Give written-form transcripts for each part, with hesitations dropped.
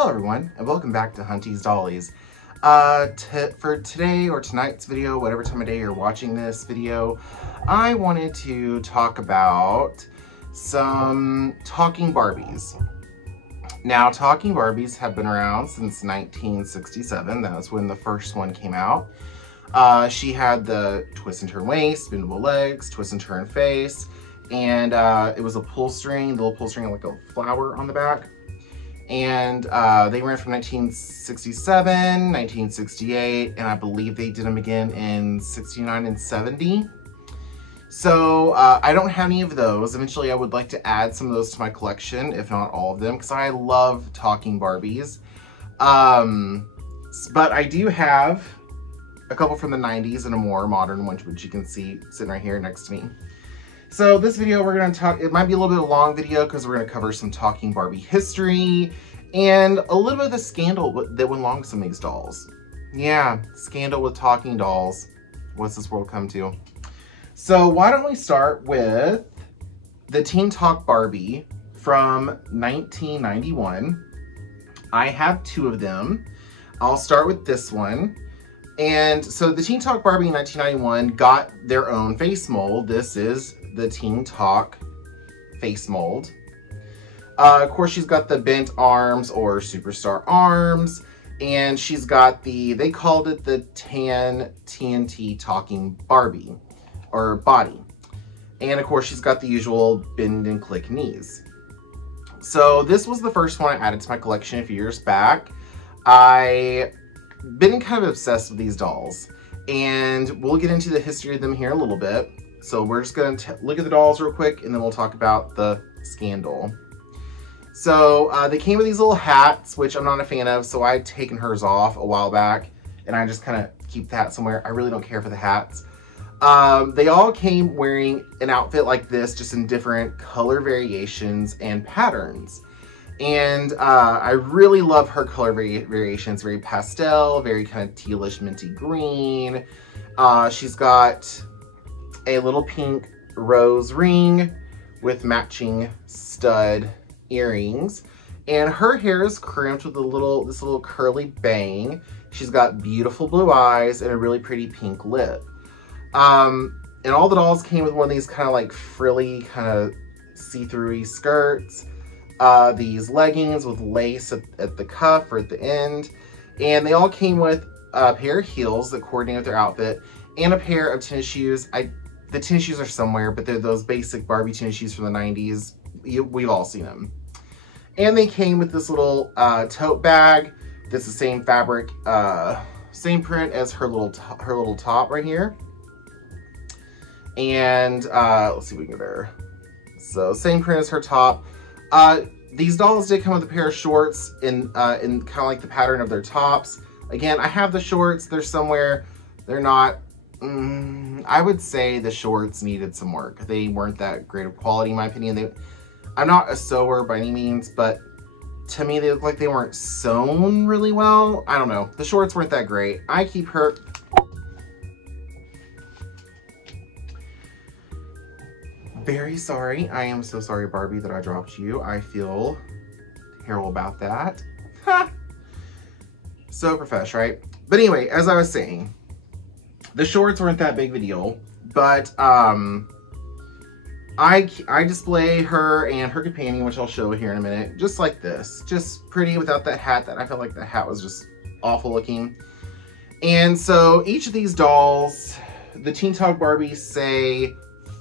Hello everyone, and welcome back to Hunty's Dollies. For today or tonight's video, whatever time of day you're watching this video, I wanted to talk about some talking Barbies. Now, talking Barbies have been around since 1967. That was when the first one came out. She had the twist and turn waist, bendable legs, twist and turn face, and it was a pull string, the little pull string like a flower on the back. And they ran from 1967, 1968, and I believe they did them again in 69 and 70. So I don't have any of those. Eventually I would like to add some of those to my collection, if not all of them, because I love talking Barbies. But I do have a couple from the 90s and a more modern one, which you can see sitting right here next to me. So this video, we're going to talk, it might be a little bit of a long video because we're going to cover some talking Barbie history and a little bit of the scandal that went along with some of these dolls. Yeah, scandal with talking dolls. What's this world come to? So why don't we start with the Teen Talk Barbie from 1991. I have two of them. I'll start with this one. And so the Teen Talk Barbie in 1991 got their own face mold. This is the Teen Talk face mold. Of course, she's got the bent arms or superstar arms, and she's got the, they called it the Tan TNT Talking Barbie, or body. And of course, she's got the usual bend and click knees. So this was the first one I added to my collection a few years back. I've been kind of obsessed with these dolls, and we'll get into the history of them here in a little bit. So we're just going to look at the dolls real quick, and then we'll talk about the scandal. So they came with these little hats, which I'm not a fan of, so I'd taken hers off a while back, and I just kind of keep the hat somewhere. I really don't care for the hats. They all came wearing an outfit like this, just in different color variations and patterns. And I really love her color variations, very pastel, very kind of tealish minty green. She's got a little pink rose ring with matching stud earrings, and her hair is crimped with this little curly bang. She's got beautiful blue eyes and a really pretty pink lip. And all the dolls came with one of these kind of like frilly, kind of see-through-y skirts, these leggings with lace at the cuff or at the end, and they all came with a pair of heels that coordinate with their outfit and a pair of tennis shoes. The tennis shoes are somewhere, but they're those basic Barbie tennis shoes from the 90s. We've all seen them. And they came with this little tote bag. That's the same fabric, same print as her little top right here. And let's see if we can get there. So same print as her top. These dolls did come with a pair of shorts in kind of like the pattern of their tops. Again, I have the shorts. They're somewhere. They're not. I would say the shorts needed some work. They weren't that great of quality in my opinion. I'm not a sewer by any means, but to me they look like they weren't sewn really well. I don't know. The shorts weren't that great. I keep her. Very sorry. I am so sorry, Barbie, that I dropped you. I feel terrible about that. So profesh, right? But anyway, as I was saying, the shorts weren't that big of a deal, but I display her and her companion, which I'll show here in a minute, just like this. Just pretty without that hat. That I felt like the hat was just awful looking. And so each of these dolls, the Teen Talk Barbies say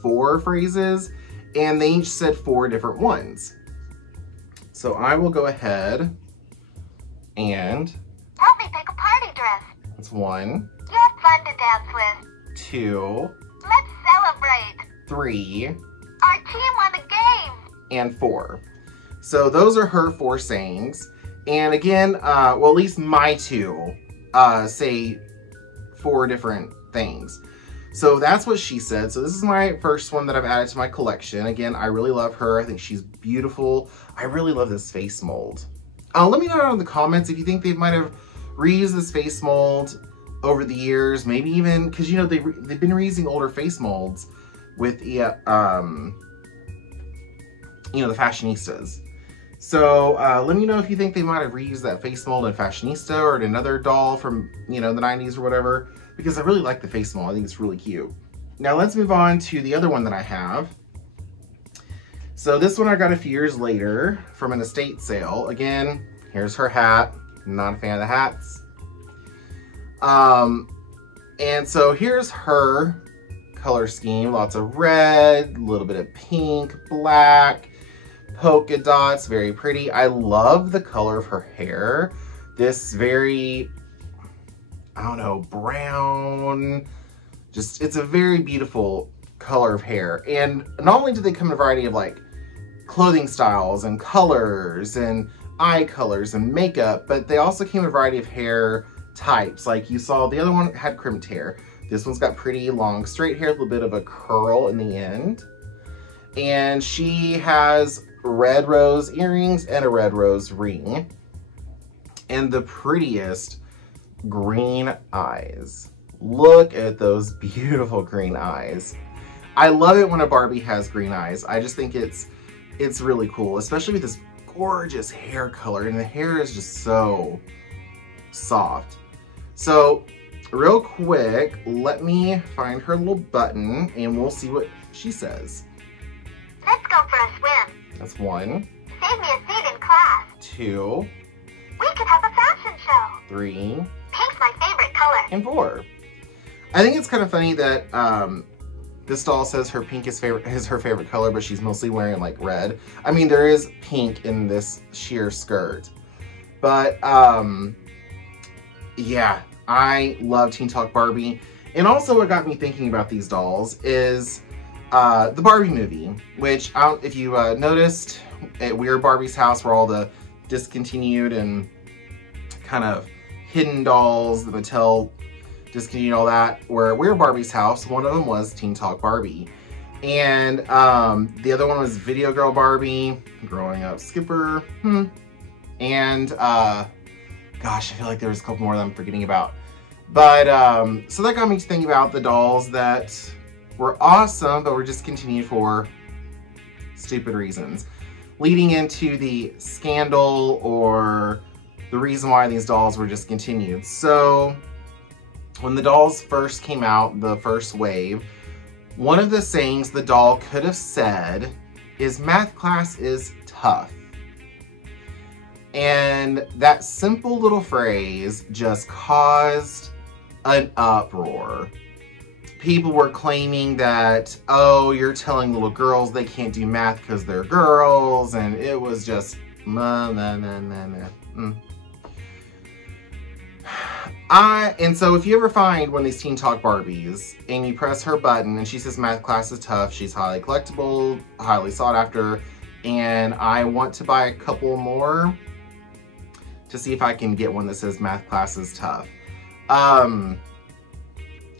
4 phrases, and they each said 4 different ones. So I will go ahead and help me pick a party dress. That's 1. You're fun to dance with. 2. Let's celebrate. 3. Our team won the game. And 4. So those are her 4 sayings. And again, well, at least my 2 say 4 different things. So that's what she said. So this is my first one that I've added to my collection. Again, I really love her. I think she's beautiful. I really love this face mold. Let me know in the comments if you think they might have reused this face mold over the years. Maybe even, because you know, they've been reusing older face molds with, you know, the fashionistas. So let me know if you think they might have reused that face mold in Fashionista or in another doll from, you know, the 90s or whatever, because I really like the face mold. I think it's really cute. Now let's move on to the other one that I have. So this one I got a few years later from an estate sale. Again, here's her hat. Not a fan of the hats. And so here's her color scheme. Lots of red, a little bit of pink, black, polka dots, very pretty. I love the color of her hair. This very, I don't know, brown, just, it's a very beautiful color of hair. And not only do they come in a variety of like clothing styles and colors and eye colors and makeup, but they also came in a variety of hair types. Like you saw, the other one had crimped hair. This one's got pretty long straight hair, a little bit of a curl in the end. And she has red rose earrings and a red rose ring. And the prettiest green eyes. Look at those beautiful green eyes. I love it when a Barbie has green eyes. I just think it's really cool, especially with this gorgeous hair color, and the hair is just so soft. So real quick, let me find her little button and we'll see what she says. Let's go for a swim. That's 1. Save me a seat in class. 2. We could have a fashion show. 3. Pink's my favorite color. And 4. I think it's kind of funny that this doll says her pink is her favorite color, but she's mostly wearing like red. I mean, there is pink in this sheer skirt, but yeah, I love Teen Talk Barbie. And also what got me thinking about these dolls is the Barbie movie, which if you noticed at Weird Barbie's house, where all the discontinued and kind of hidden dolls, the Mattel discontinued, all that, were at Weird Barbie's house. One of them was Teen Talk Barbie. And the other one was Video Girl Barbie, Growing Up Skipper, and gosh, I feel like there was a couple more that I'm forgetting about. But so that got me thinking about the dolls that were awesome, but were discontinued for stupid reasons, leading into the scandal or the reason why these dolls were discontinued. So when the dolls first came out, the first wave, one of the sayings the doll could have said is, "Math class is tough." And that simple little phrase just caused an uproar. People were claiming that, oh, you're telling little girls they can't do math because they're girls, and it was just And so if you ever find one of these Teen Talk Barbies and you press her button and she says math class is tough, she's highly collectible, highly sought after, and I want to buy a couple more to see if I can get one that says math class is tough.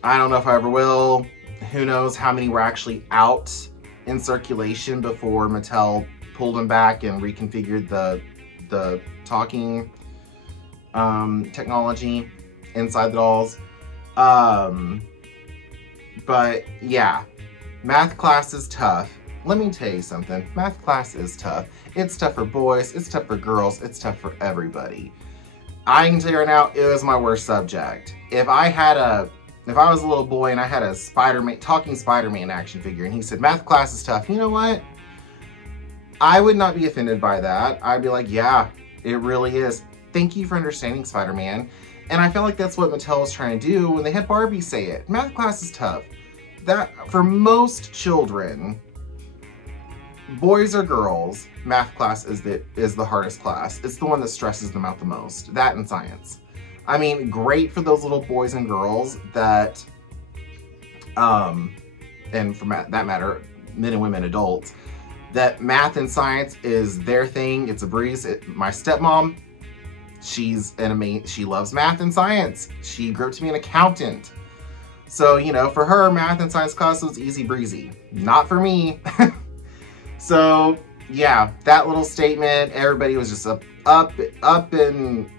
I don't know if I ever will. Who knows how many were actually out in circulation before Mattel pulled them back and reconfigured the talking technology inside the dolls. But yeah, math class is tough. Let me tell you something. Math class is tough. It's tough for boys, it's tough for girls, it's tough for everybody. I can tell you right now, it was my worst subject. If I was a little boy and I had a talking Spider-Man action figure and he said math class is tough, you know what? I would not be offended by that. I'd be like, yeah, it really is. Thank you for understanding, Spider-Man. And I felt like that's what Mattel was trying to do when they had Barbie say it. Math class is tough. That, for most children, boys or girls, math class is the hardest class. It's the one that stresses them out the most. That and science. I mean, great for those little boys and girls that, and for that matter, men and women, adults, that math and science is their thing. It's a breeze. My stepmom, she loves math and science. She grew up to be an accountant. So, you know, for her, math and science class was easy breezy. Not for me. So, yeah, that little statement, everybody was just up in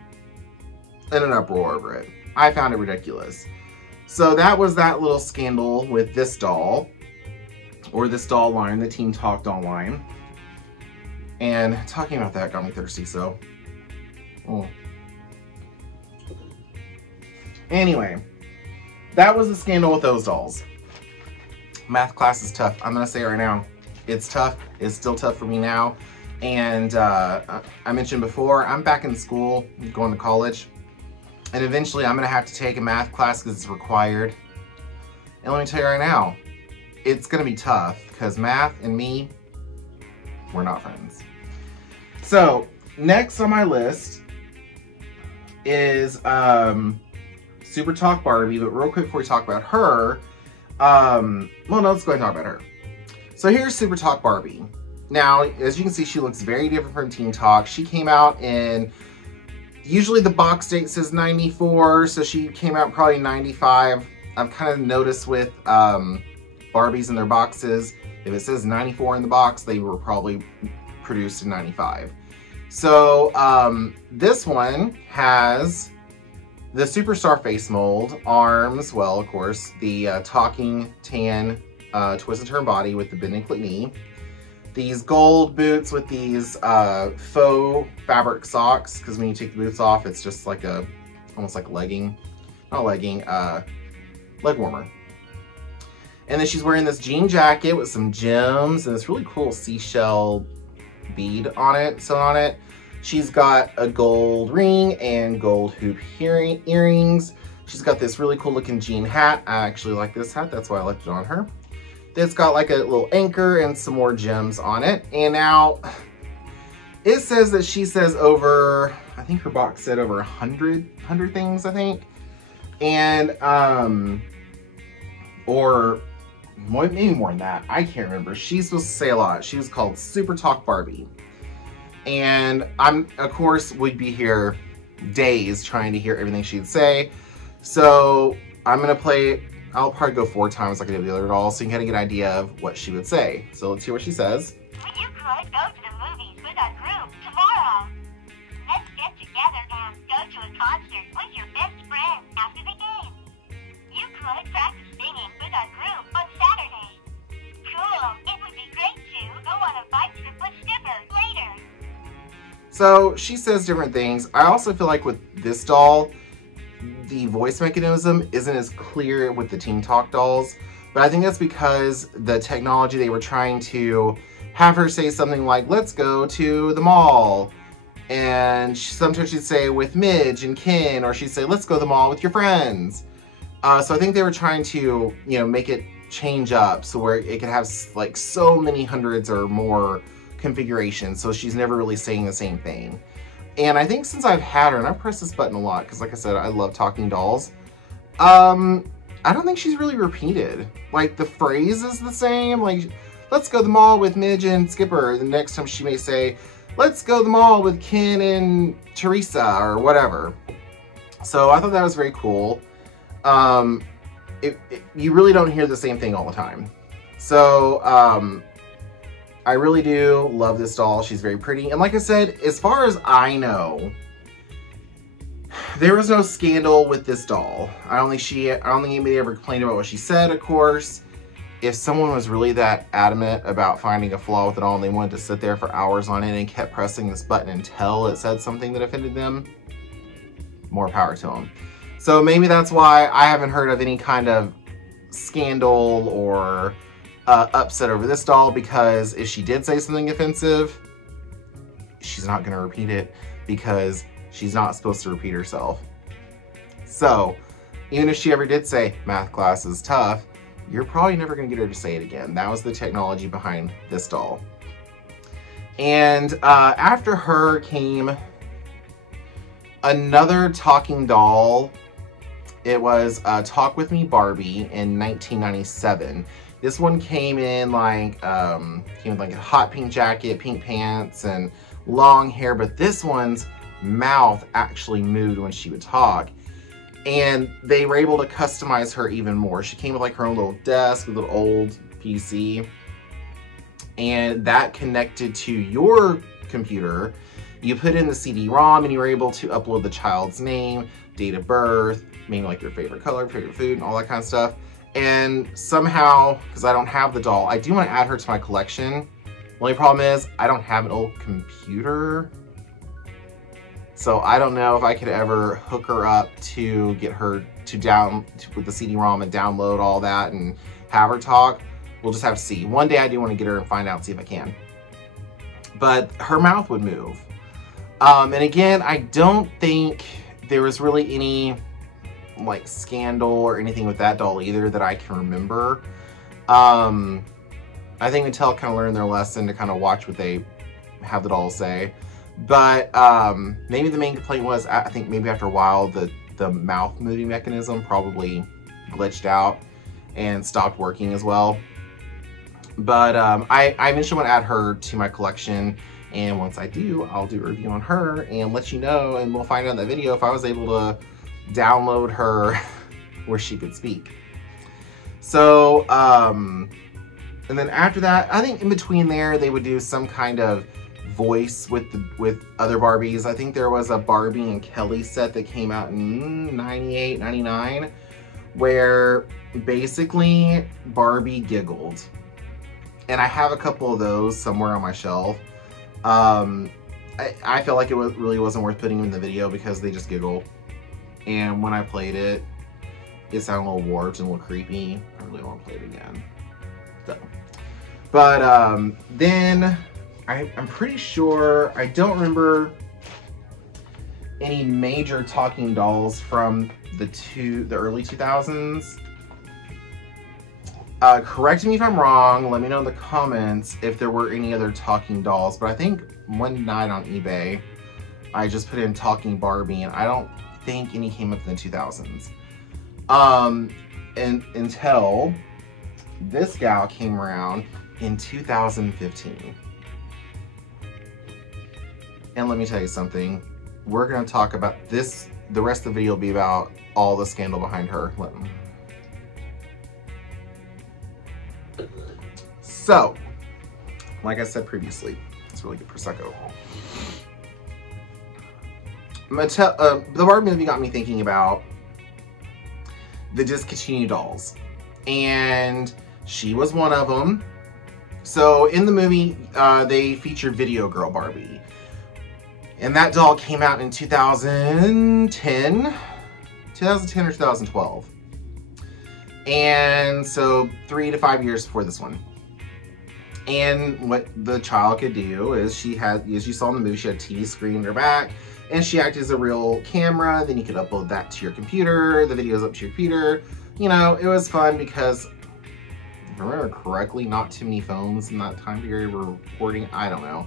an uproar over it. I found it ridiculous. So that was that little scandal with this doll, or this doll line, the Teen Talk doll line. And talking about that got me thirsty, so. Anyway, that was the scandal with those dolls. Math class is tough. I'm gonna say it right now. It's tough. It's still tough for me now. And I mentioned before, I'm back in school, going to college. And eventually I'm gonna have to take a math class because it's required. And let me tell you right now, it's gonna be tough because math and me, we're not friends. So next on my list is Super Talk Barbie, but real quick before we talk about her, well, no, let's go ahead and talk about her. So here's Super Talk Barbie. Now, as you can see, she looks very different from Teen Talk. She came out in, usually the box date says 94, so she came out probably 95. I've kind of noticed with Barbies in their boxes, if it says 94 in the box, they were probably produced in 95. So this one has the Superstar face mold, arms, well, of course, the talking tan twist and turn body with the bend and click knee. These gold boots with these faux fabric socks, because when you take the boots off, it's just like a, almost like a legging, not a legging, leg warmer. And then she's wearing this jean jacket with some gems and this really cool seashell bead on it, sewn on it. She's got a gold ring and gold hoop earrings. She's got this really cool looking jean hat. I actually like this hat, that's why I left it on her. It's got like a little anchor and some more gems on it. And now it says that she says over, I think her box said over 100 things, I think. And, or maybe more than that, I can't remember. She's supposed to say a lot. She was called Super Talk Barbie. And of course, would be here days trying to hear everything she'd say. So I'm gonna play, I'll probably go 4 times like I did the other doll, so you can kind of get an idea of what she would say. So let's hear what she says. You could go to the movies with our group tomorrow. Let's get together and go to a concert with your best friend after the game. You could practice singing with our group on Saturday. Cool. It would be great to go on a bike trip with Skipper later. So she says different things. I also feel like with this doll, the voice mechanism isn't as clear with the Teen Talk dolls, but I think that's because the technology, they were trying to have her say something like, let's go to the mall. And sometimes she'd say with Midge and Ken, or she'd say, let's go to the mall with your friends. So I think they were trying to, you know, make it change up so where it could have like so many hundreds or more configurations. So she's never really saying the same thing. And I think since I've had her, and I've pressed this button a lot, because like I said, I love talking dolls, I don't think she's really repeated. Like, the phrase is the same, like, let's go to the mall with Midge and Skipper. The next time she may say, let's go to the mall with Ken and Teresa, or whatever. So I thought that was very cool. You really don't hear the same thing all the time. So, I really do love this doll. She's very pretty. And like I said, as far as I know, there was no scandal with this doll. I don't think anybody ever complained about what she said, of course. If someone was really that adamant about finding a flaw with it all and they wanted to sit there for hours on it and kept pressing this button until it said something that offended them, more power to them. So maybe that's why I haven't heard of any kind of scandal or upset over this doll, because if she did say something offensive, she's not going to repeat it because she's not supposed to repeat herself. So even if she ever did say math class is tough, you're probably never going to get her to say it again. That was the technology behind this doll. And after her came another talking doll. It was Talk With Me Barbie in 1997. This one came in like, came with like a hot pink jacket, pink pants, and long hair, but this one's mouth actually moved when she would talk. And they were able to customize her even more. She came with like her own little desk with an old PC. And that connected to your computer. You put in the CD-ROM and you were able to upload the child's name, date of birth, maybe like your favorite color, favorite food, and all that kind of stuff. And somehow, because I don't have the doll, I do want to add her to my collection. Only problem is I don't have an old computer. So I don't know if I could ever hook her up to get her to with the CD-ROM and download all that and have her talk. We'll just have to see. One day I do want to get her and find out, see if I can. But her mouth would move. And again, I don't think there was really any like scandal or anything with that doll either that I can remember. I think Mattel kind of learned their lesson to kind of watch what they have the dolls say. But maybe the main complaint was, I think maybe after a while, the mouth moving mechanism probably glitched out and stopped working as well. But I eventually want to add her to my collection. And once I do, I'll do a review on her and let you know. And we'll find out in that video if I was able to download her where she could speak. So, and then after that, I think in between there, they would do some kind of voice with other Barbies. I think there was a Barbie and Kelly set that came out in 98, 99, where basically Barbie giggled. And I have a couple of those somewhere on my shelf. I feel like it really wasn't worth putting in the video because they just giggle. And when I played it, it sounded a little warped and a little creepy. I really don't want to play it again. So, but then I'm pretty sure, I don't remember any major talking dolls from the early 2000s. Correct me if I'm wrong, let me know in the comments if there were any other talking dolls, but I think one night on eBay, I just put in talking Barbie and I don't think any came up in the 2000s. And until this gal came around in 2015. And let me tell you something, we're gonna talk about this, the rest of the video will be about all the scandal behind her. So, like I said previously, it's really good Prosecco. The Barbie movie got me thinking about the discontinued dolls. And she was one of them. So in the movie, they featured Video Girl Barbie. And that doll came out in 2010 or 2012. And so 3 to 5 years before this one. And what the child could do is she had, as you saw in the movie, she had a TV screen in her back, and she acted as a real camera. Then you could upload that to your computer, the video's up to your computer. You know, it was fun because, if I remember correctly, not too many phones in that time period were recording, I don't know.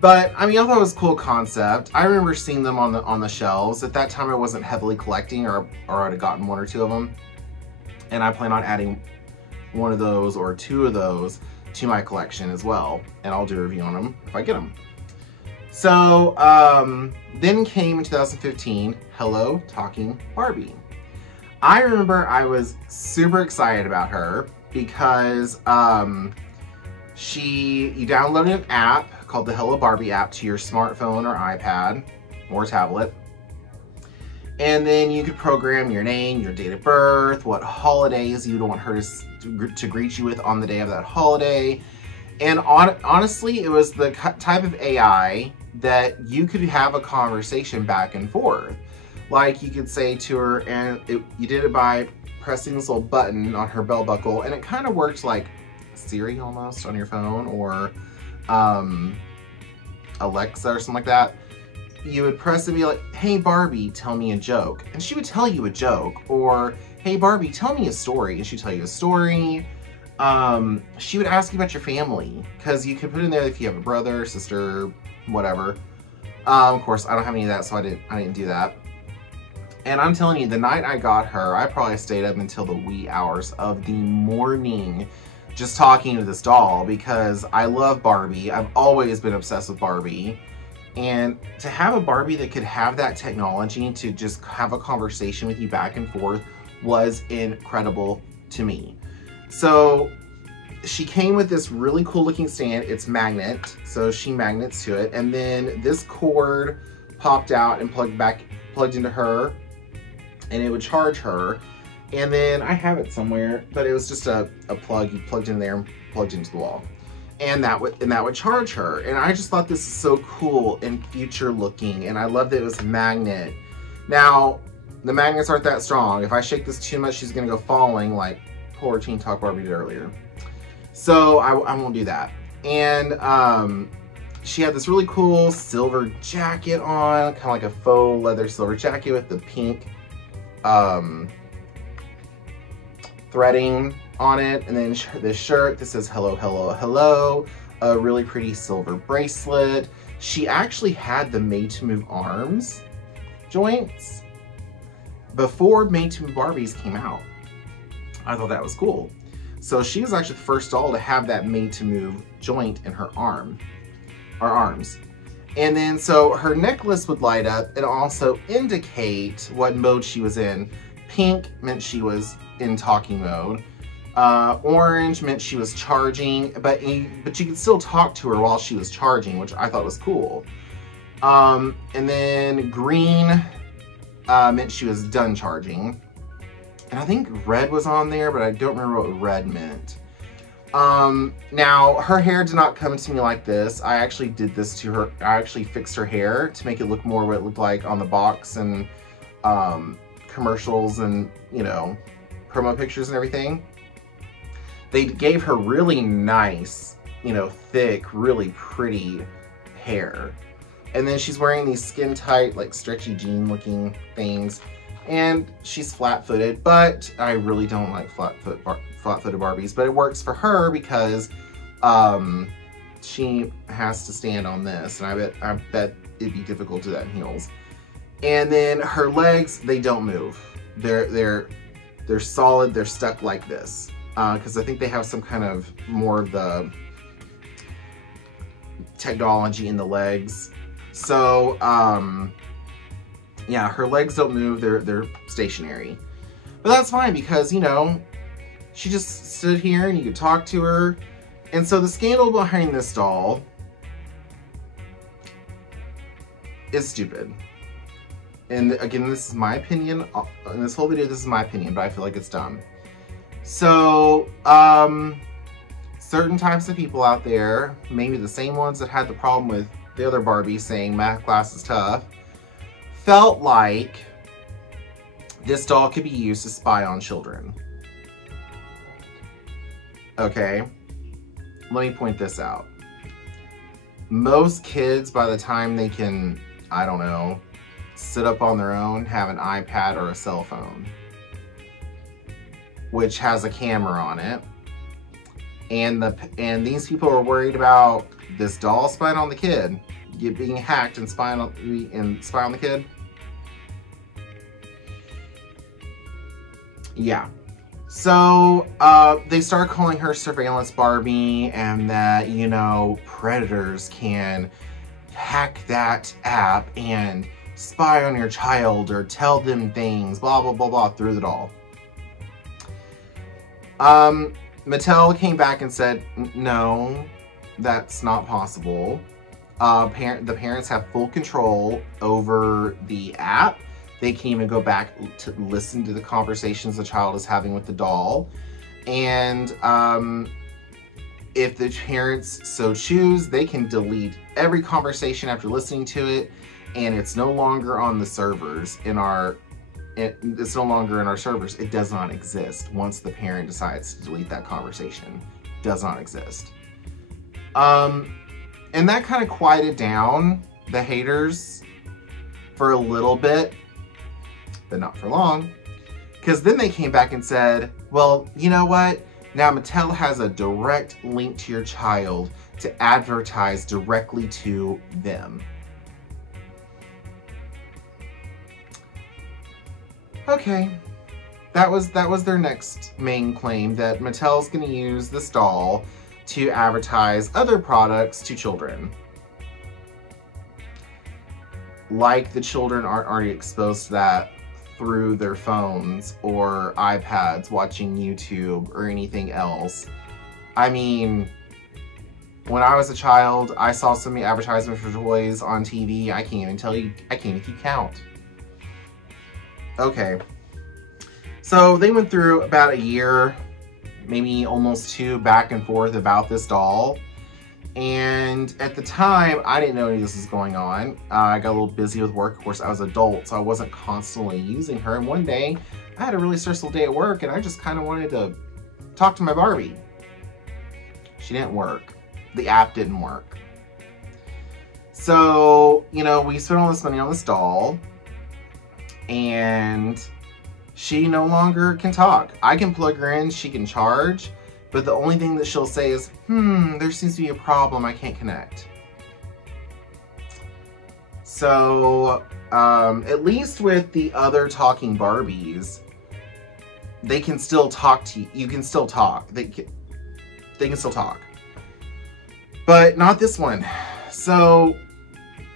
But, I mean, I thought it was a cool concept. I remember seeing them on the shelves. At that time, I wasn't heavily collecting, or I'd have gotten 1 or 2 of them. And I plan on adding 1 of those or 2 of those to my collection as well. And I'll do a review on them if I get them. So, then came in 2015, Hello Talking Barbie. I remember I was super excited about her because you downloaded an app called the Hello Barbie app to your smartphone or iPad or tablet. And then you could program your name, your date of birth, what holidays you'd want her to greet you with on the day of that holiday. And honestly, it was the type of AI that you could have a conversation back and forth. Like you could say to her, and you did it by pressing this little button on her belt buckle, and it kind of worked like Siri almost on your phone, or Alexa or something like that. You would press and be like, hey Barbie, tell me a joke. And she would tell you a joke. Or, hey Barbie, tell me a story. And she'd tell you a story. She would ask you about your family. Because you could put in there if you have a brother, sister, whatever. Of course, I don't have any of that, so I didn't do that. And I'm telling you, the night I got her, I probably stayed up until the wee hours of the morning just talking to this doll, because I love Barbie. I've always been obsessed with Barbie. And to have a Barbie that could have that technology to just have a conversation with you back and forth was incredible to me. So she came with this really cool looking stand. It's magnet, so she magnets to it. And then this cord popped out and plugged into her, and it would charge her. And then I have it somewhere, but it was just a plug. You plugged in there and plugged into the wall. and that would charge her. And I just thought this is so cool and future looking, and I love that it was a magnet. Now, the magnets aren't that strong. If I shake this too much, she's gonna go falling like poor Teen Talk Barbie did earlier. So I won't do that. And she had this really cool silver jacket on, kind of like a faux leather silver jacket with the pink threading on it. And then this shirt that says hello, hello, hello. A really pretty silver bracelet. She actually had the Made to Move arms joints before Made to Move Barbies came out. I thought that was cool. So she was actually the first doll to have that Made to Move joint in her arms. And then so her necklace would light up and also indicate what mode she was in. Pink meant she was in talking mode. Orange meant she was charging, but you could still talk to her while she was charging, which I thought was cool. And then green meant she was done charging. And I think red was on there, but I don't remember what red meant. Now, her hair did not come to me like this. I actually did this to her. I actually fixed her hair to make it look more what it looked like on the box and commercials and, you know, promo pictures and everything. They gave her really nice, you know, thick, really pretty hair. And then she's wearing these skin tight, like stretchy jean looking things. And she's flat-footed, but I really don't like flat-footed Barbies. But it works for her because she has to stand on this, and I bet it'd be difficult to do that in heels. And then her legs, they don't move. They're solid. They're stuck like this because I think they have some kind of more of the technology in the legs. So yeah, her legs don't move, they're stationary. But that's fine because, you know, she just stood here and you could talk to her. And so the scandal behind this doll is stupid. And again, this is my opinion. In this whole video, this is my opinion, but I feel like it's dumb. So, certain types of people out there, maybe the same ones that had the problem with the other Barbie saying math class is tough, felt like this doll could be used to spy on children. Okay, let me point this out. Most kids, by the time they can, I don't know, sit up on their own, have an iPad or a cell phone, which has a camera on it. And these people are worried about this doll spying on the kid, being hacked and spy on the kid. Yeah. So they start calling her Surveillance Barbie, and that, you know, predators can hack that app and spy on your child or tell them things, blah, blah, blah, blah, through the doll. Mattel came back and said, no, that's not possible. The parents have full control over the app. They can even go back to listen to the conversations the child is having with the doll. And if the parents so choose, they can delete every conversation after listening to it, and it's no longer on the servers it's no longer in our servers. It does not exist once the parent decides to delete that conversation. It does not exist. And that kind of quieted down the haters for a little bit, but not for long. Because then they came back and said, well, you know what? Now Mattel has a direct link to your child to advertise directly to them. Okay, that was their next main claim, that Mattel's gonna use this doll to advertise other products to children. Like the children aren't already exposed to that through their phones or iPads, watching YouTube or anything else. I mean, when I was a child, I saw so many advertisements for toys on TV, I can't even keep count. Okay, so they went through about a year, maybe almost two, back and forth about this doll. And at the time, I didn't know any of this was going on. I got a little busy with work. Of course, I was an adult, so I wasn't constantly using her. And one day, I had a really stressful day at work, and I just kind of wanted to talk to my Barbie. She didn't work. The app didn't work. So, you know, we spent all this money on this doll, and she no longer can talk. I can plug her in, she can charge, but the only thing that she'll say is, there seems to be a problem, I can't connect. So, at least with the other talking Barbies, they can still talk to you. You can still talk. They can still talk. But not this one. So,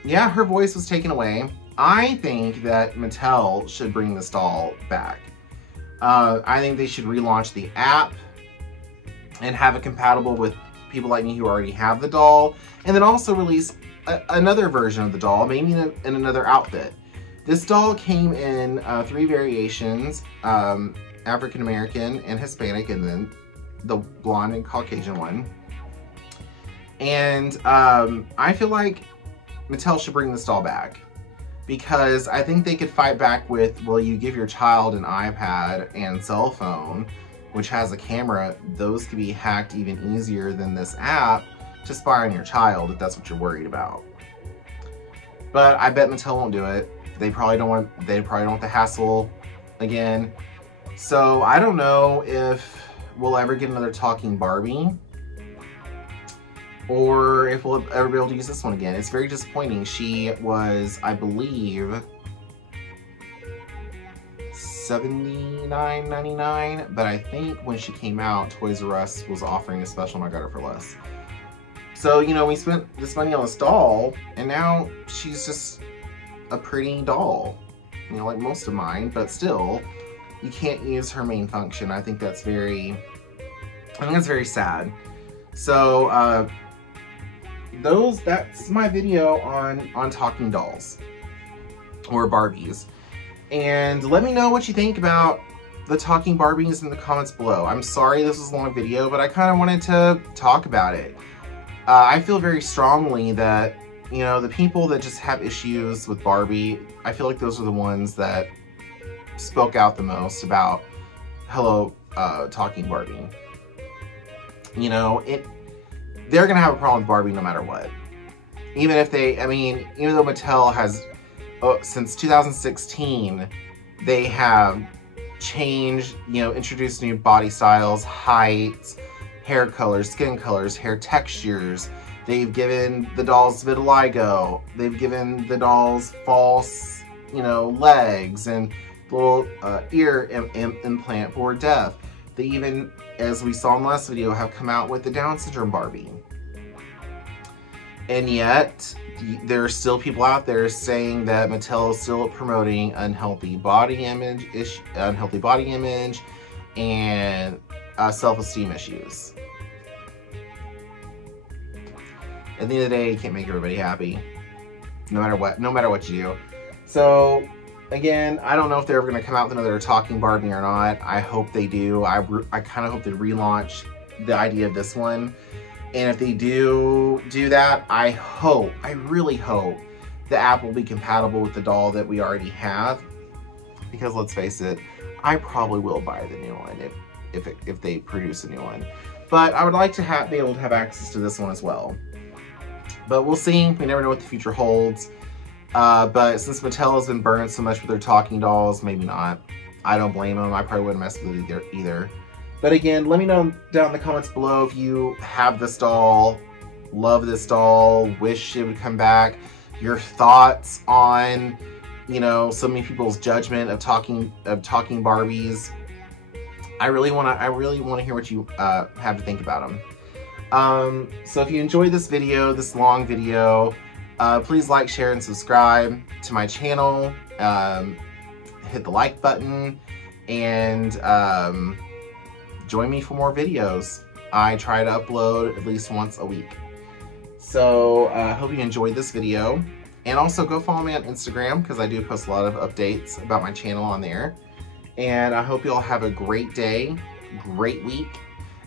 yeah, her voice was taken away. I think that Mattel should bring this doll back. I think they should relaunch the app and have it compatible with people like me who already have the doll, and then also release another version of the doll, maybe in another outfit. This doll came in 3 variations, African American and Hispanic, and then the blonde and Caucasian one. And I feel like Mattel should bring this doll back, because I think they could fight back with, well, you give your child an iPad and cell phone, which has a camera, those could be hacked even easier than this app to spy on your child if that's what you're worried about. But I bet Mattel won't do it. They probably don't want the hassle again. So I don't know if we'll ever get another talking Barbie, or if we'll ever be able to use this one again. It's very disappointing. She was, I believe, $79.99, but I think when she came out, Toys R Us was offering a special and I got her for less. So, you know, we spent this money on this doll, and now she's just a pretty doll. You know, like most of mine, but still, you can't use her main function. I think that's very sad. So, that's my video on talking dolls or Barbies. And let me know what you think about the talking Barbies in the comments below. I'm sorry this was a long video, but I kind of wanted to talk about it. I feel very strongly that, you know, the people that just have issues with Barbie, I feel like those are the ones that spoke out the most about hello, talking Barbie. You know, they're gonna have a problem with Barbie no matter what. Even if even though Mattel has, since 2016, they have changed, you know, introduced new body styles, heights, hair colors, skin colors, hair textures. They've given the dolls vitiligo. They've given the dolls false, you know, legs and little ear implant for deaf. They even, as we saw in the last video, have come out with the Down syndrome Barbie. And yet, there are still people out there saying that Mattel is still promoting unhealthy body image and self-esteem issues. At the end of the day, you can't make everybody happy, no matter what you do. So, again, I don't know if they're ever going to come out with another talking Barbie or not. I hope they do. I kind of hope they relaunch the idea of this one. And if they do that, I really hope the app will be compatible with the doll that we already have. Because let's face it, I probably will buy the new one if they produce a new one. But I would like to be able to have access to this one as well. But we'll see. We never know what the future holds. But since Mattel has been burned so much with their talking dolls, maybe not. I don't blame them. I probably wouldn't mess with it either. But again, let me know down in the comments below if you have this doll, love this doll, wish it would come back, your thoughts on, you know, so many people's judgment of talking Barbies. I really want to hear what you have to think about them. So if you enjoyed this video, this long video, please like, share, and subscribe to my channel. Hit the like button, and join me for more videos. I try to upload at least once a week. So I hope you enjoyed this video. And also go follow me on Instagram, because I do post a lot of updates about my channel on there. And I hope you all have a great day, great week,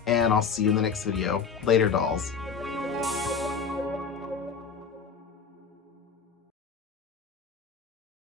and I'll see you in the next video. Later, dolls.